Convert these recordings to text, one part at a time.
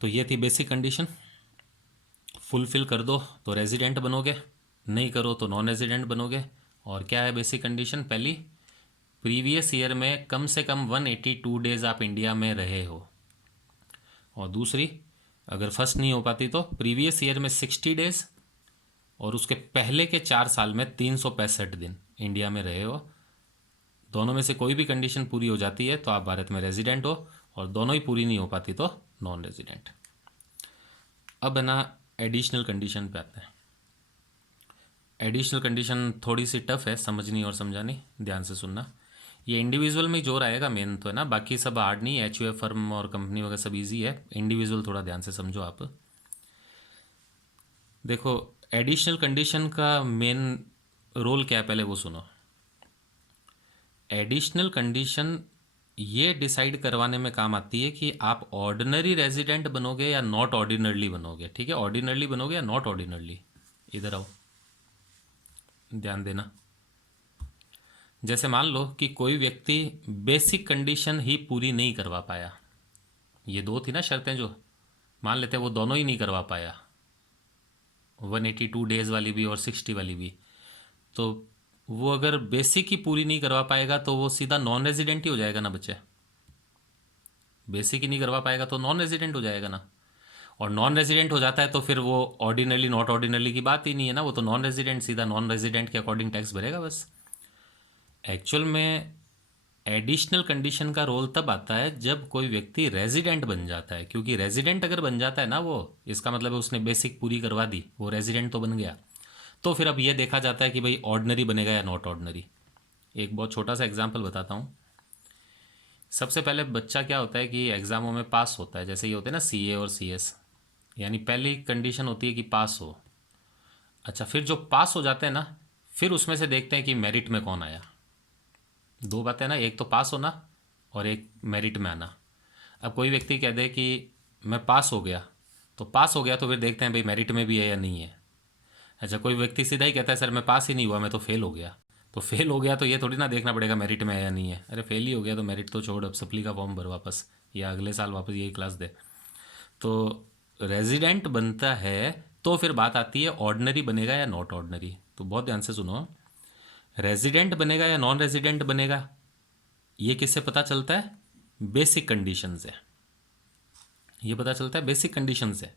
तो ये थी बेसिक कंडीशन। फुलफिल कर दो तो रेजिडेंट बनोगे, नहीं करो तो नॉन रेजिडेंट बनोगे। और क्या है बेसिक कंडीशन? पहली, प्रीवियस ईयर में कम से कम 182 डेज आप इंडिया में रहे हो। और दूसरी, अगर फर्स्ट नहीं हो पाती तो प्रीवियस ईयर में 60 डेज और उसके पहले के 4 साल में 365 दिन इंडिया में रहे हो। दोनों में से कोई भी कंडीशन पूरी हो जाती है तो आप भारत में रेजिडेंट हो, और दोनों ही पूरी नहीं हो पाती तो नॉन रेजिडेंट। अब है ना एडिशनल कंडीशन पे आते हैं। एडिशनल कंडीशन थोड़ी सी टफ है समझनी और समझानी, ध्यान से सुनना। ये इंडिविजुअल में जोर आएगा मेन तो, है ना, बाकी सब हार्ड नहीं है। एच फर्म और कंपनी वगैरह सब इजी है, इंडिविजुअल थोड़ा ध्यान से समझो आप। देखो, एडिशनल कंडीशन का मेन रोल क्या है पहले वो सुनो। एडिशनल कंडीशन ये डिसाइड करवाने में काम आती है कि आप ऑर्डिनरी रेजिडेंट बनोगे या नॉट ऑर्डिनरली बनोगे। ठीक है, ऑर्डिनरली बनोगे या नॉट ऑर्डिनरली। इधर आओ, ध्यान देना। जैसे मान लो कि कोई व्यक्ति बेसिक कंडीशन ही पूरी नहीं करवा पाया, ये दो थी ना शर्तें जो, मान लेते हैं वो दोनों ही नहीं करवा पाया, 182 डेज वाली भी और 60 वाली भी। तो वो अगर बेसिक ही पूरी नहीं करवा पाएगा तो वो सीधा नॉन रेजिडेंट ही हो जाएगा ना बच्चे। बेसिक ही नहीं करवा पाएगा तो नॉन रेजिडेंट हो जाएगा ना। और नॉन रेजिडेंट हो जाता है तो फिर वो ऑर्डिनरली नॉट ऑर्डिनरली की बात ही नहीं है ना, वो तो नॉन रेजिडेंट, सीधा नॉन रेजिडेंट के अकॉर्डिंग टैक्स भरेगा बस। एक्चुअल में एडिशनल कंडीशन का रोल तब आता है जब कोई व्यक्ति रेजिडेंट बन जाता है, क्योंकि रेजिडेंट अगर बन जाता है ना वो, इसका मतलब है उसने बेसिक पूरी करवा दी, वो रेजिडेंट तो बन गया। तो फिर अब ये देखा जाता है कि भाई ऑर्डिनरी बनेगा या नॉट ऑर्डिनरी। एक बहुत छोटा सा एग्जांपल बताता हूँ। सबसे पहले बच्चा क्या होता है कि एग्ज़ामों में पास होता है, जैसे ये होते हैं ना सीए और सीएस, यानी पहली कंडीशन होती है कि पास हो। अच्छा, फिर जो पास हो जाते हैं ना, फिर उसमें से देखते हैं कि मेरिट में कौन आया। दो बातें ना, एक तो पास होना और एक मेरिट में आना। अब कोई व्यक्ति कह दे कि मैं पास हो गया, तो पास हो गया तो फिर देखते हैं भाई मेरिट में भी है या नहीं है। अच्छा, कोई व्यक्ति सीधा ही कहता है सर मैं पास ही नहीं हुआ, मैं तो फेल हो गया, तो फेल हो गया तो ये थोड़ी ना देखना पड़ेगा मेरिट में है या नहीं है। अरे फेल ही हो गया तो मेरिट तो छोड़, अब सप्ली का फॉर्म भर वापस, या अगले साल वापस यही क्लास दे। तो रेजिडेंट बनता है तो फिर बात आती है ऑर्डिनरी बनेगा या नॉट ऑर्डिनरी। तो बहुत ध्यान से सुनो, रेजिडेंट बनेगा या नॉन रेजिडेंट बनेगा ये किससे पता चलता है? बेसिक कंडीशन से। ये पता चलता है बेसिक कंडीशन से।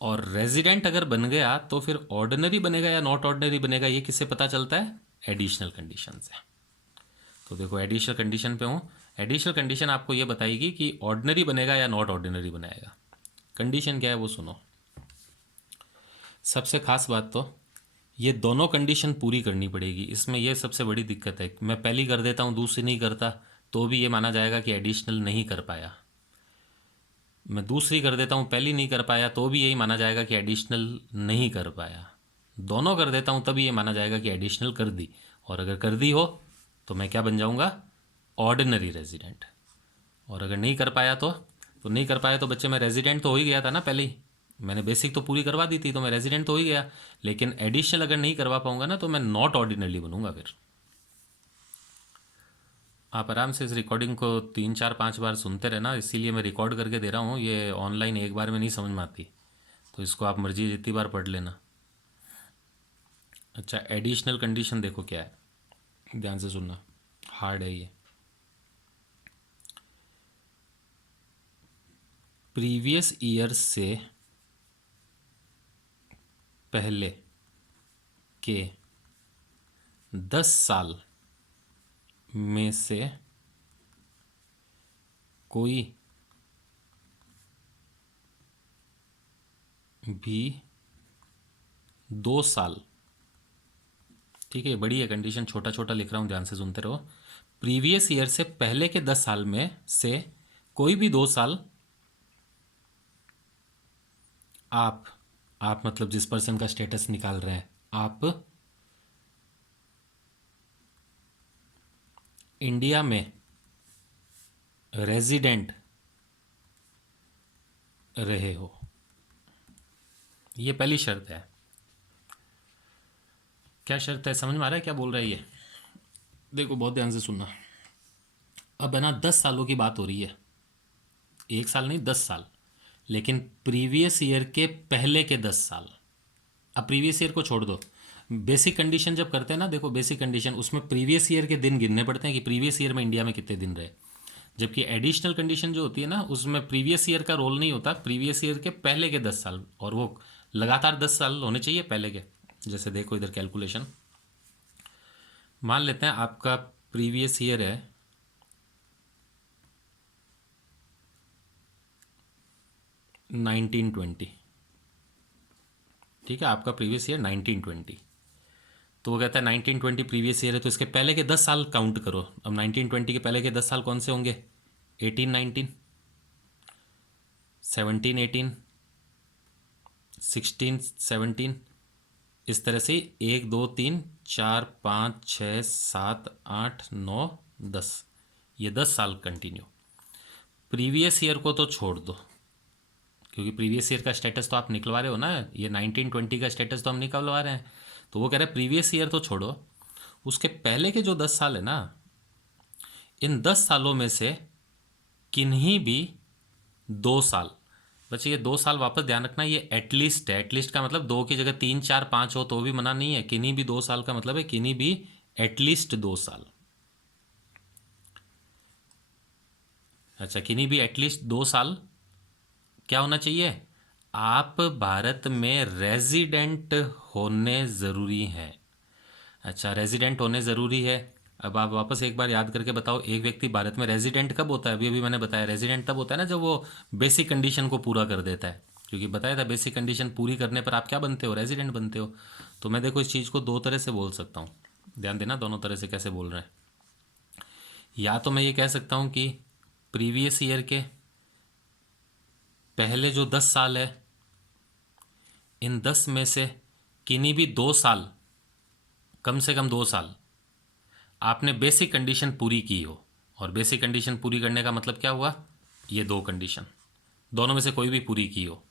और रेजिडेंट अगर बन गया तो फिर ऑर्डिनरी बनेगा या नॉट ऑर्डिनरी बनेगा ये किससे पता चलता है? एडिशनल कंडीशन से। तो देखो एडिशनल कंडीशन पे हूँ, एडिशनल कंडीशन आपको ये बताएगी कि ऑर्डिनरी बनेगा या नॉट ऑर्डिनरी बनाएगा। कंडीशन क्या है वो सुनो। सबसे खास बात तो ये दोनों कंडीशन पूरी करनी पड़ेगी, इसमें ये सबसे बड़ी दिक्कत है। मैं पहली कर देता हूँ दूसरी नहीं करता तो भी ये माना जाएगा कि एडिशनल नहीं कर पाया। मैं दूसरी कर देता हूँ पहली नहीं कर पाया तो भी यही माना जाएगा कि एडिशनल नहीं कर पाया। दोनों कर देता हूँ तभी ये माना जाएगा कि एडिशनल कर दी। और अगर कर दी हो तो मैं क्या बन जाऊँगा? Ordinary resident. और अगर नहीं कर पाया तो नहीं कर पाया तो बच्चे मैं रेजिडेंट तो हो ही गया था ना पहले ही, मैंने बेसिक तो पूरी करवा दी थी तो मैं रेजिडेंट तो हो ही गया। लेकिन एडिशनल अगर नहीं करवा पाऊंगा ना तो मैं नॉट ऑर्डिनरली बनूंगा। फिर आप आराम से इस रिकॉर्डिंग को 3 4 5 बार सुनते रहना, इसीलिए मैं रिकॉर्ड करके दे रहा हूँ। ये ऑनलाइन एक बार में नहीं समझ में आती, तो इसको आप मर्जी जितनी बार पढ़ लेना। अच्छा, एडिशनल कंडीशन देखो क्या है, ध्यान से सुनना, हार्ड है ये। प्रीवियस ईयर से पहले के 10 साल में से कोई भी 2 साल, ठीक है बड़ी है कंडीशन, छोटा छोटा लिख रहा हूँ ध्यान से सुनते रहो। प्रीवियस ईयर से पहले के 10 साल में से कोई भी 2 साल आप मतलब जिस पर्सन का स्टेटस निकाल रहे हैं आप इंडिया में रेजिडेंट रहे हो, ये पहली शर्त है। क्या शर्त है समझ में आ रहा है क्या बोल रहा है ये? देखो बहुत ध्यान से सुनना। अब है ना 10 सालों की बात हो रही है, 1 साल नहीं 10 साल। लेकिन प्रीवियस ईयर के पहले के 10 साल। अब प्रीवियस ईयर को छोड़ दो, बेसिक कंडीशन जब करते हैं ना, देखो बेसिक कंडीशन उसमें प्रीवियस ईयर के दिन गिनने पड़ते हैं कि प्रीवियस ईयर में इंडिया में कितने दिन रहे। जबकि एडिशनल कंडीशन जो होती है ना, उसमें प्रीवियस ईयर का रोल नहीं होता, प्रीवियस ईयर के पहले के 10 साल, और वो लगातार 10 साल होने चाहिए पहले के। जैसे देखो इधर कैलकुलेशन, मान लेते हैं आपका प्रीवियस ईयर है 1920, ठीक है, आपका प्रीवियस ईयर 1920। तो वो कहता है 1920 प्रीवियस ईयर है, तो इसके पहले के 10 साल काउंट करो। अब 1920 के पहले के 10 साल कौन से होंगे? 1819, 1718, 1617, इस तरह से 1 2 3 4 5 6 7 8 9 10, ये 10 साल कंटिन्यू। प्रीवियस ईयर को तो छोड़ दो, क्योंकि प्रीवियस ईयर का स्टेटस तो आप निकलवा रहे हो ना, ये 1920 का स्टेटस तो हम निकलवा रहे हैं। तो वो कह रहे हैं प्रीवियस ईयर तो छोड़ो, उसके पहले के जो 10 साल है ना, इन 10 सालों में से किन्हीं भी 2 साल, बच्चे ये 2 साल वापस ध्यान रखना, ये एटलीस्ट है। एटलीस्ट का मतलब 2 की जगह 3 4 5 हो तो भी मना नहीं है। किन्हीं भी 2 साल का मतलब है किन्हीं भी एटलीस्ट 2 साल। अच्छा, किन्हीं भी एटलीस्ट 2 साल क्या होना चाहिए? आप भारत में रेजिडेंट होने ज़रूरी है। अच्छा, रेजिडेंट होने ज़रूरी है। अब आप वापस एक बार याद करके बताओ, एक व्यक्ति भारत में रेजिडेंट कब होता है? अभी अभी मैंने बताया, रेजिडेंट तब होता है ना जब वो बेसिक कंडीशन को पूरा कर देता है। क्योंकि बताया था बेसिक कंडीशन पूरी करने पर आप क्या बनते हो? रेजिडेंट बनते हो। तो मैं देखो इस चीज़ को 2 तरह से बोल सकता हूँ, ध्यान देना दोनों तरह से कैसे बोल रहे हैं। या तो मैं ये कह सकता हूँ कि प्रीवियस ईयर के पहले जो 10 साल है, इन 10 में से किन्हीं भी 2 साल, कम से कम 2 साल आपने बेसिक कंडीशन पूरी की हो। और बेसिक कंडीशन पूरी करने का मतलब क्या हुआ? ये 2 कंडीशन, दोनों में से कोई भी पूरी की हो।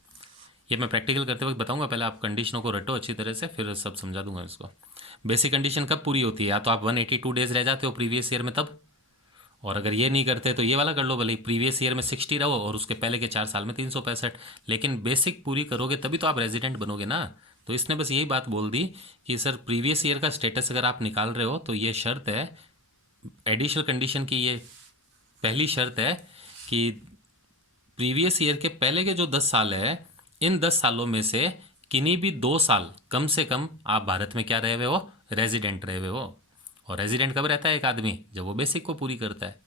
ये मैं प्रैक्टिकल करते वक्त बताऊंगा, पहले आप कंडीशनों को रटो अच्छी तरह से, फिर सब समझा दूंगा इसको। बेसिक कंडीशन कब पूरी होती है? या तो आप 182 डेज रह जाते हो प्रीवियस ईयर में तब, और अगर ये नहीं करते तो ये वाला कर लो, भले प्रीवियस ईयर में 60 रहो और उसके पहले के 4 साल में 365। लेकिन बेसिक पूरी करोगे तभी तो आप रेजिडेंट बनोगे ना। तो इसने बस यही बात बोल दी कि सर प्रीवियस ईयर का स्टेटस अगर आप निकाल रहे हो तो ये शर्त है, एडिशनल कंडीशन की ये पहली शर्त है कि प्रीवियस ईयर के पहले के जो 10 साल है, इन 10 सालों में से किन्हीं भी 2 साल कम से कम आप भारत में क्या रहे हुए हो? रेजिडेंट रहे हुए हो। और रेजिडेंट कब रहता है एक आदमी? जब वो बेसिक को पूरी करता है।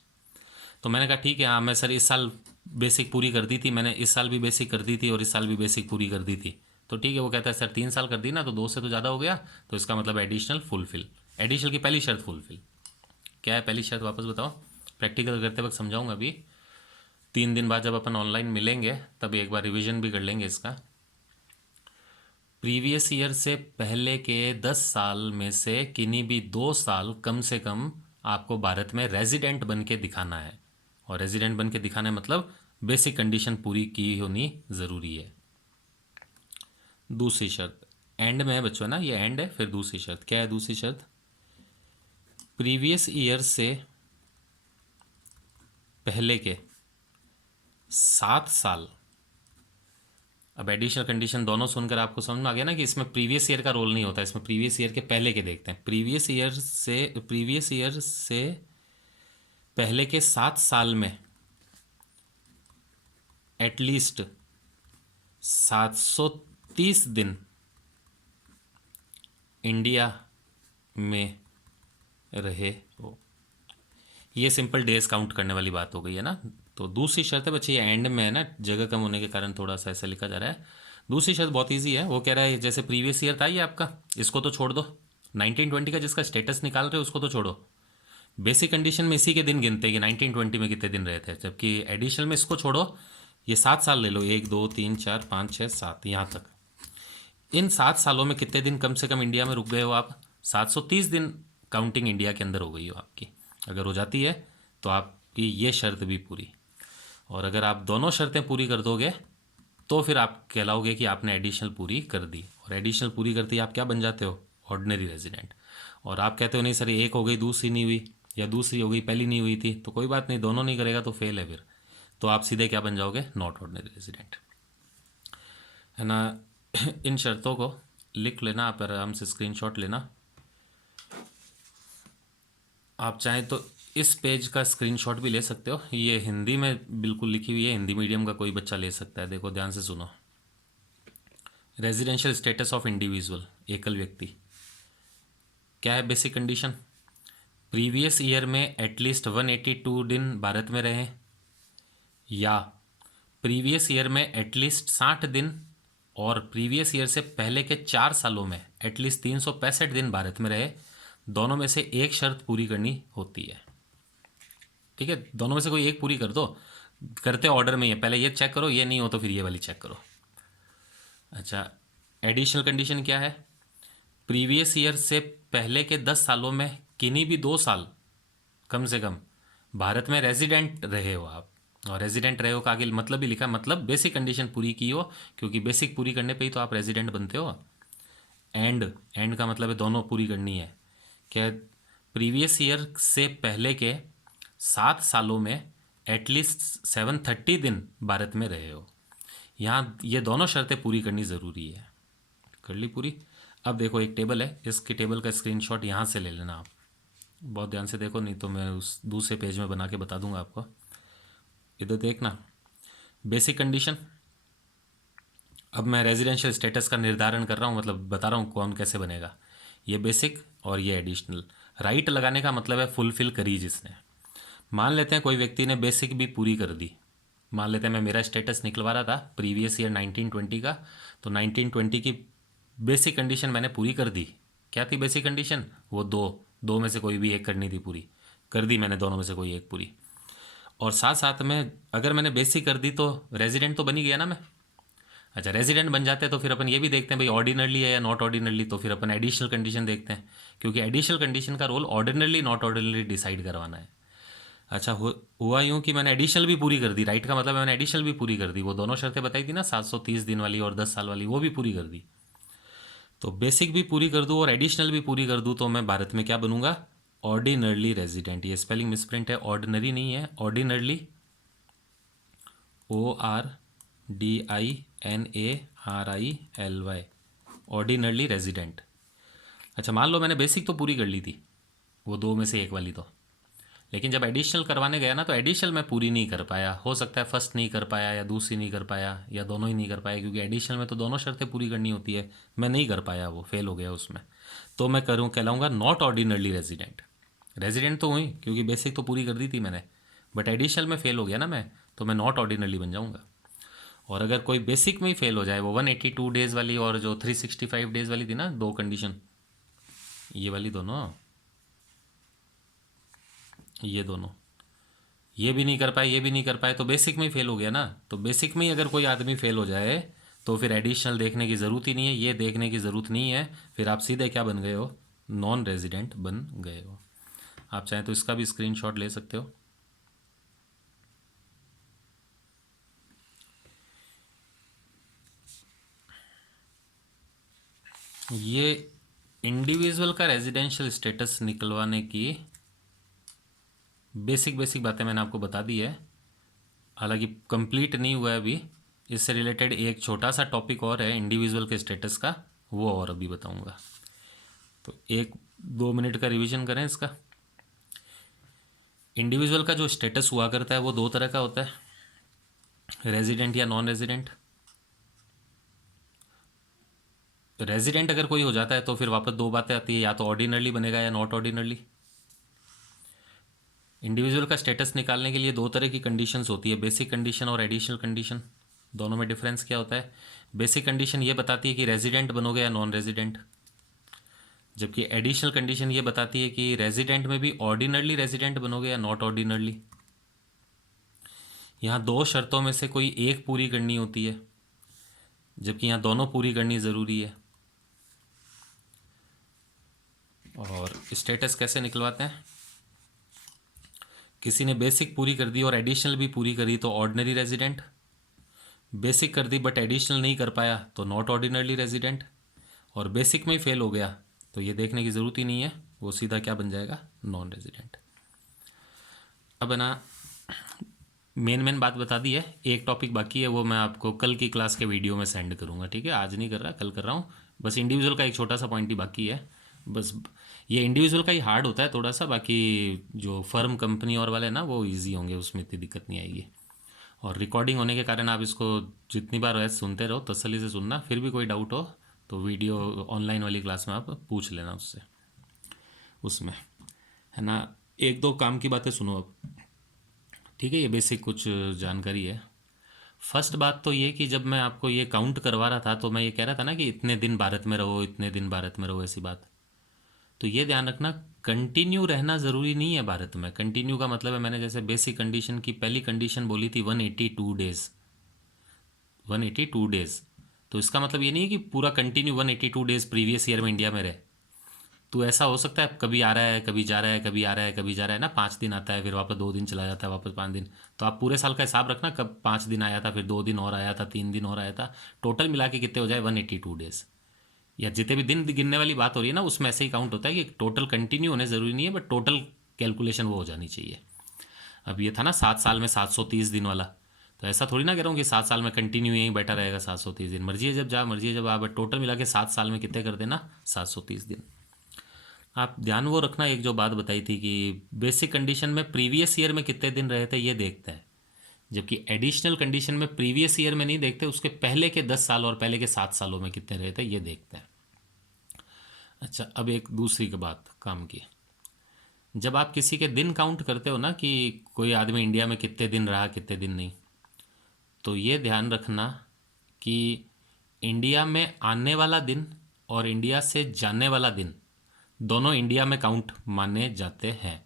तो मैंने कहा ठीक है, हाँ मैं सर इस साल बेसिक पूरी कर दी थी, मैंने इस साल भी बेसिक कर दी थी और इस साल भी बेसिक पूरी कर दी थी। तो ठीक है, वो कहता है सर 3 साल कर दी ना, तो 2 से तो ज़्यादा हो गया, तो इसका मतलब एडिशनल फुलफिल। एडिशनल की पहली शर्त फुलफिल। क्या है पहली शर्त? वापस बताओ, प्रैक्टिकल करते वक्त समझाऊंगा। अभी 3 दिन बाद जब अपन ऑनलाइन मिलेंगे तब एक बार रिवीजन भी कर लेंगे इसका। प्रीवियस ईयर से पहले के 10 साल में से किन्हीं भी 2 साल कम से कम आपको भारत में रेजिडेंट बन के दिखाना है। और रेजिडेंट बन के दिखाना है मतलब बेसिक कंडीशन पूरी की होनी ज़रूरी है। दूसरी शर्त एंड में है बच्चों ना, ये एंड है। फिर दूसरी शर्त क्या है? दूसरी शर्त प्रीवियस ईयर से पहले के 7 साल। अब एडिशनल कंडीशन दोनों सुनकर आपको समझ में आ गया ना कि इसमें प्रीवियस ईयर का रोल नहीं होता, इसमें प्रीवियस ईयर के पहले के देखते हैं। प्रीवियस ईयर से पहले के 7 साल में एटलीस्ट 730 दिन इंडिया में रहे हो। ये सिंपल डेज काउंट करने वाली बात हो गई है ना। तो दूसरी शर्त है बच्चे, ये एंड में है ना, जगह कम होने के कारण थोड़ा सा ऐसा लिखा जा रहा है। दूसरी शर्त बहुत इजी है, वो कह रहा है जैसे प्रीवियस ईयर था ये आपका, इसको तो छोड़ दो। 1920 का जिसका स्टेटस निकाल रहे हो उसको तो छोड़ो। बेसिक कंडीशन में इसी के दिन गिनते हैं कि 1920 में कितने दिन रहे थे। जबकि एडिशनल में इसको छोड़ो, ये 7 साल ले लो, 1 2 3 4 5 6 7 यहाँ तक। इन 7 सालों में कितने दिन कम से कम इंडिया में रुक गए हो आप? 730 दिन काउंटिंग इंडिया के अंदर हो गई हो आपकी। अगर हो जाती है तो आपकी ये शर्त भी पूरी। और अगर आप दोनों शर्तें पूरी कर दोगे तो फिर आप कहलाओगे कि आपने एडिशनल पूरी कर दी। और एडिशनल पूरी करते ही आप क्या बन जाते हो? Ordinary resident. और आप कहते हो नहीं सर एक हो गई दूसरी नहीं हुई, या दूसरी हो गई पहली नहीं हुई थी, तो कोई बात नहीं, दोनों नहीं करेगा तो फेल है फिर। तो आप सीधे क्या बन जाओगे? Not ordinary resident. है ना। इन शर्तों को लिख लेना, आप आराम से स्क्रीनशॉट लेना। आप चाहें तो इस पेज का स्क्रीनशॉट भी ले सकते हो, ये हिंदी में बिल्कुल लिखी हुई है, हिंदी मीडियम का कोई बच्चा ले सकता है। देखो ध्यान से सुनो। रेजिडेंशियल स्टेटस ऑफ इंडिविजुअल, एकल व्यक्ति, क्या है बेसिक कंडीशन? प्रीवियस ईयर में एटलीस्ट 182 दिन भारत में रहे, या प्रीवियस ईयर में एटलीस्ट 60 दिन, और प्रीवियस ईयर से पहले के 4 सालों में एटलीस्ट 365 दिन भारत में रहे। दोनों में से एक शर्त पूरी करनी होती है। ठीक है, दोनों में से कोई एक पूरी कर दो। करते ऑर्डर में ही है, पहले ये चेक करो, ये नहीं हो तो फिर ये वाली चेक करो। अच्छा, एडिशनल कंडीशन क्या है? प्रीवियस ईयर से पहले के 10 सालों में किन्हीं भी 2 साल कम से कम भारत में रेजिडेंट रहे हो आप। और रेजिडेंट रहे हो का आगे मतलब ही लिखा, मतलब बेसिक कंडीशन पूरी की हो, क्योंकि बेसिक पूरी करने पे ही तो आप रेजिडेंट बनते हो। एंड का मतलब है दोनों पूरी करनी है। क्या? प्रीवियस ईयर से पहले के 7 सालों में एटलीस्ट 730 दिन भारत में रहे हो। यहाँ ये दोनों शर्तें पूरी करनी ज़रूरी है। कर ली पूरी? अब देखो एक टेबल है, इसकी टेबल का स्क्रीनशॉट यहाँ से ले लेना आप। बहुत ध्यान से देखो, नहीं तो मैं उस दूसरे पेज में बना के बता दूंगा आपको। इधर देखना, बेसिक कंडीशन। अब मैं रेजिडेंशियल स्टेटस का निर्धारण कर रहा हूँ, मतलब बता रहा हूँ कौन कैसे बनेगा। ये बेसिक और ये एडिशनल। राइट लगाने का मतलब है फुलफिल करी जिसने। मान लेते हैं कोई व्यक्ति ने बेसिक भी पूरी कर दी। मान लेते हैं मैं मेरा स्टेटस निकलवा रहा था प्रीवियस ईयर 1920 का, तो 1920 की बेसिक कंडीशन मैंने पूरी कर दी। क्या थी बेसिक कंडीशन? वो दो में से कोई भी एक करनी थी पूरी, कर दी मैंने दोनों में से कोई एक पूरी। और साथ साथ में अगर मैंने बेसिक कर दी तो रेजिडेंट तो बन ही गया ना मैं। अच्छा, रेजिडेंट बन जाते हैं तो फिर अपन ये भी देखते हैं भाई ऑर्डिनरली है या नॉट ऑर्डिनरली, तो फिर अपन एडिशनल कंडीशन देखते हैं, क्योंकि एडिशनल कंडीशन का role ordinarily not ordinarily decide करवाना है। अच्छा, हुआ यूं कि मैंने एडिशनल भी पूरी कर दी। राइट का मतलब मैंने एडिशनल भी पूरी कर दी, वो दोनों शर्तें बताई थी ना, 730 दिन वाली और 10 साल वाली, वो भी पूरी कर दी। तो बेसिक भी पूरी कर दूँ और एडिशनल भी पूरी कर दूँ तो मैं भारत में क्या बनूंगा? Ordinarily resident. ये स्पेलिंग मिसप्रिंट है, ऑर्डिनरी नहीं है, ऑर्डिनरली, ORDINARILY, ऑर्डिनरली रेजिडेंट। अच्छा, मान लो मैंने बेसिक तो पूरी कर ली थी, वो दो में से एक वाली तो, लेकिन जब एडिशनल करवाने गया ना तो एडिशनल मैं पूरी नहीं कर पाया। हो सकता है फर्स्ट नहीं कर पाया या दूसरी नहीं कर पाया या दोनों ही नहीं कर पाया, क्योंकि एडिशनल में तो दोनों शर्तें पूरी करनी होती है। मैं नहीं कर पाया, वो फेल हो गया उसमें। तो मैं करूँ कहलाऊँगा नॉट ऑर्डिनरली रेजिडेंट। रेजिडेंट तो हुई क्योंकि बेसिक तो पूरी कर दी थी मैंने, बट एडिशनल में फेल हो गया ना मैं, तो मैं नॉट ऑर्डिनरली बन जाऊँगा। और अगर कोई बेसिक में ही फेल हो जाए, वो 182 डेज़ वाली और जो 365 डेज़ वाली थी ना, दो कंडीशन, ये वाली दोनों, ये दोनों, ये भी नहीं कर पाए ये भी नहीं कर पाए, तो बेसिक में ही फेल हो गया ना। तो बेसिक में ही अगर कोई आदमी फेल हो जाए तो फिर एडिशनल देखने की ज़रूरत ही नहीं है, ये देखने की ज़रूरत नहीं है, फिर आप सीधे क्या बन गए हो? नॉन रेजिडेंट बन गए हो। आप चाहें तो इसका भी स्क्रीनशॉट ले सकते हो। ये इंडिविजुअल का रेजिडेंशियल स्टेटस निकलवाने की बेसिक बेसिक बातें मैंने आपको बता दी है, हालांकि कंप्लीट नहीं हुआ है अभी। इससे रिलेटेड एक छोटा सा टॉपिक और है इंडिविजुअल के स्टेटस का, वो और अभी बताऊंगा। तो 1-2 मिनट का रिवीजन करें इसका। इंडिविजुअल का जो स्टेटस हुआ करता है वो दो तरह का होता है, रेजिडेंट या नॉन रेजिडेंट। रेजिडेंट अगर कोई हो जाता है तो फिर वापस दो बातें आती है, या तो ऑर्डिनरली बनेगा या नॉट ऑर्डिनरली। इंडिविजुअल का स्टेटस निकालने के लिए दो तरह की कंडीशंस होती है, बेसिक कंडीशन और एडिशनल कंडीशन। दोनों में डिफरेंस क्या होता है? बेसिक कंडीशन ये बताती है कि रेजिडेंट बनोगे या नॉन रेजिडेंट, जबकि एडिशनल कंडीशन ये बताती है कि रेजिडेंट में भी ऑर्डिनरली रेजिडेंट बनोगे या नॉट ऑर्डिनरली। यहाँ दो शर्तों में से कोई एक पूरी करनी होती है, जबकि यहाँ दोनों पूरी करनी ज़रूरी है। और स्टेटस कैसे निकलवाते हैं? किसी ने बेसिक पूरी कर दी और एडिशनल भी पूरी करी तो ऑर्डिनरी रेजिडेंट, बेसिक कर दी बट एडिशनल नहीं कर पाया तो नॉट ऑर्डिनरली रेजिडेंट, और बेसिक में ही फेल हो गया तो ये देखने की ज़रूरत ही नहीं है, वो सीधा क्या बन जाएगा? Non resident. अब है ना, मेन मेन बात बता दी है। एक टॉपिक बाकी है, वो मैं आपको कल की क्लास के वीडियो में सेंड करूँगा, ठीक है? आज नहीं कर रहा, कल कर रहा हूँ। बस इंडिविजुअल का एक छोटा सा पॉइंट ही बाकी है बस। ये इंडिविजुअल का ही हार्ड होता है थोड़ा सा, बाकी जो फर्म कंपनी और वाले हैं ना वो इजी होंगे, उसमें इतनी दिक्कत नहीं आएगी। और रिकॉर्डिंग होने के कारण आप इसको जितनी बार वैसे सुनते रहो, तसल्ली से सुनना। फिर भी कोई डाउट हो तो वीडियो ऑनलाइन वाली क्लास में आप पूछ लेना उससे, उसमें, है ना? एक दो काम की बातें सुनो अब, ठीक है? ये बेसिक कुछ जानकारी है। फर्स्ट बात तो ये कि जब मैं आपको ये काउंट करवा रहा था तो मैं ये कह रहा था ना कि इतने दिन भारत में रहो, इतने दिन भारत में रहो, ऐसी बात। तो ये ध्यान रखना, कंटिन्यू रहना ज़रूरी नहीं है भारत में। कंटिन्यू का मतलब है, मैंने जैसे बेसिक कंडीशन की पहली कंडीशन बोली थी 182 डेज, 182 डेज। तो इसका मतलब ये नहीं है कि पूरा कंटिन्यू 182 डेज प्रीवियस ईयर में इंडिया में रहे। तो ऐसा हो सकता है कभी आ रहा है, कभी जा रहा है, कभी आ रहा है, कभी जा रहा है ना। 5 दिन आता है, फिर वापस 2 दिन चला जाता है, वापस 5 दिन। तो आप पूरे साल का हिसाब रखना, कब 5 दिन आया था, फिर 2 दिन और आया था, 3 दिन और आया था, टोटल मिला के कितने हो जाए 182 डेज। या जितने भी दिन गिनने वाली बात हो रही है ना, उसमें ऐसे ही काउंट होता है कि टोटल कंटिन्यू होने ज़रूरी नहीं है, बट टोटल कैलकुलेशन वो हो जानी चाहिए। अब ये था ना 7 साल में 730 दिन वाला, तो ऐसा थोड़ी ना कह रहा हूँ कि 7 साल में कंटिन्यू यहीं बैठा रहेगा 730 दिन। मर्जी है जब जा, मर्जी है जब आ, बट टोटल मिला के 7 साल में कितने कर देना, 730 दिन। आप ध्यान वो रखना, एक जो बात बताई थी कि बेसिक कंडीशन में प्रीवियस ईयर में कितने दिन रहे थे ये देखता है, जबकि एडिशनल कंडीशन में प्रीवियस ईयर में नहीं देखते, उसके पहले के 10 साल और पहले के 7 सालों में कितने रहे थे ये देखते हैं। अच्छा, अब एक दूसरी की बात काम की। जब आप किसी के दिन काउंट करते हो ना कि कोई आदमी इंडिया में कितने दिन रहा, कितने दिन नहीं, तो ये ध्यान रखना कि इंडिया में आने वाला दिन और इंडिया से जाने वाला दिन दोनों इंडिया में काउंट माने जाते हैं,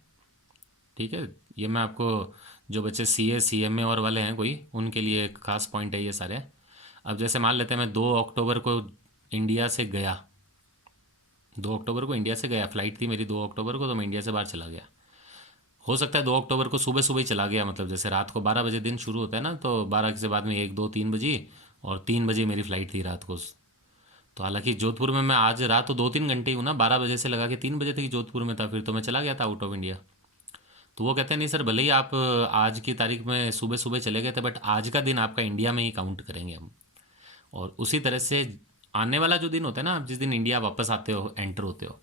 ठीक है? ये मैं आपको, जो बच्चे सीए सीएमए और वाले हैं कोई, उनके लिए एक खास पॉइंट है ये सारे। अब जैसे मान लेते हैं मैं 2 अक्टूबर को इंडिया से गया, 2 अक्टूबर को इंडिया से गया, फ्लाइट थी मेरी 2 अक्टूबर को, तो मैं इंडिया से बाहर चला गया। हो सकता है 2 अक्टूबर को सुबह सुबह ही चला गया, मतलब जैसे रात को 12 बजे दिन शुरू होता है ना, तो 12 से बाद में 1 2 3 बजे, और 3 बजे मेरी फ़्लाइट थी रात को। तो हालांकि जोधपुर में मैं आज रात तो 2 3 घंटे ही हूँ ना, 12 बजे से लगा के 3 बजे तक ही जोधपुर में था, फिर तो मैं चला गया था आउट ऑफ इंडिया। तो वो कहते हैं नहीं सर, भले ही आप आज की तारीख में सुबह सुबह चले गए थे, बट आज का दिन आपका इंडिया में ही काउंट करेंगे हम। और उसी तरह से आने वाला जो दिन होता है ना, आप जिस दिन इंडिया वापस आते हो, एंटर होते हो,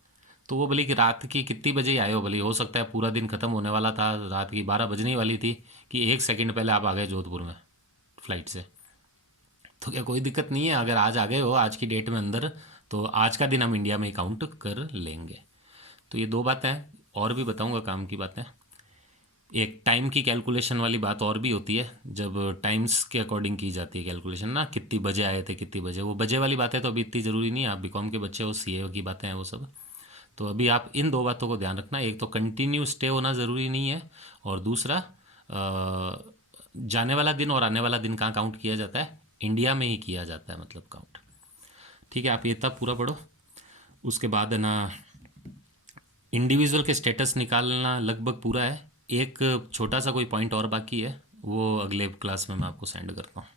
तो वो भले कि रात की कितनी बजे ही आए हो, भले हो सकता है पूरा दिन ख़त्म होने वाला था, रात की 12 बजने वाली थी, कि 1 सेकंड पहले आप आ गए जोधपुर में फ़्लाइट से, तो क्या कोई दिक्कत नहीं है? अगर आज आ गए हो आज की डेट में अंदर, तो आज का दिन हम इंडिया में ही काउंट कर लेंगे। तो ये दो बातें हैं, और भी बताऊंगा काम की बातें। एक टाइम की कैलकुलेशन वाली बात और भी होती है, जब टाइम्स के अकॉर्डिंग की जाती है कैलकुलेशन ना, कितनी बजे आए थे, कितनी बजे, वो बजे वाली बातें तो अभी इतनी ज़रूरी नहीं है, आप बीकॉम के बच्चे हो, सीए की बातें हैं वो सब। तो अभी आप इन दो बातों को ध्यान रखना, एक तो कंटिन्यू स्टे होना ज़रूरी नहीं है, और दूसरा जाने वाला दिन और आने वाला दिन कहाँ काउंट किया जाता है, इंडिया में ही किया जाता है, मतलब काउंट। ठीक है, आप ये तब पूरा पढ़ो। उसके बाद है ना, इंडिविजुअल के स्टेटस निकालना लगभग पूरा है। एक छोटा सा कोई पॉइंट और बाकी है, वो अगले क्लास में मैं आपको सेंड करता हूँ।